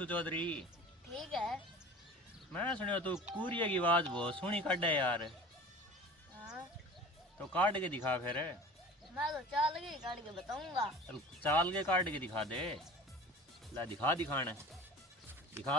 दस्तू चौधरी। ठीक है। मैं सुनियो तू कूरिया की आवाज बहुत सोहनी काट है यार। हाँ तो काट के दिखा फिर। मैं तो चाल के काट के बताऊंगा। चल चाल के काट के दिखा दे। ला दिखा दिखाना दिखा।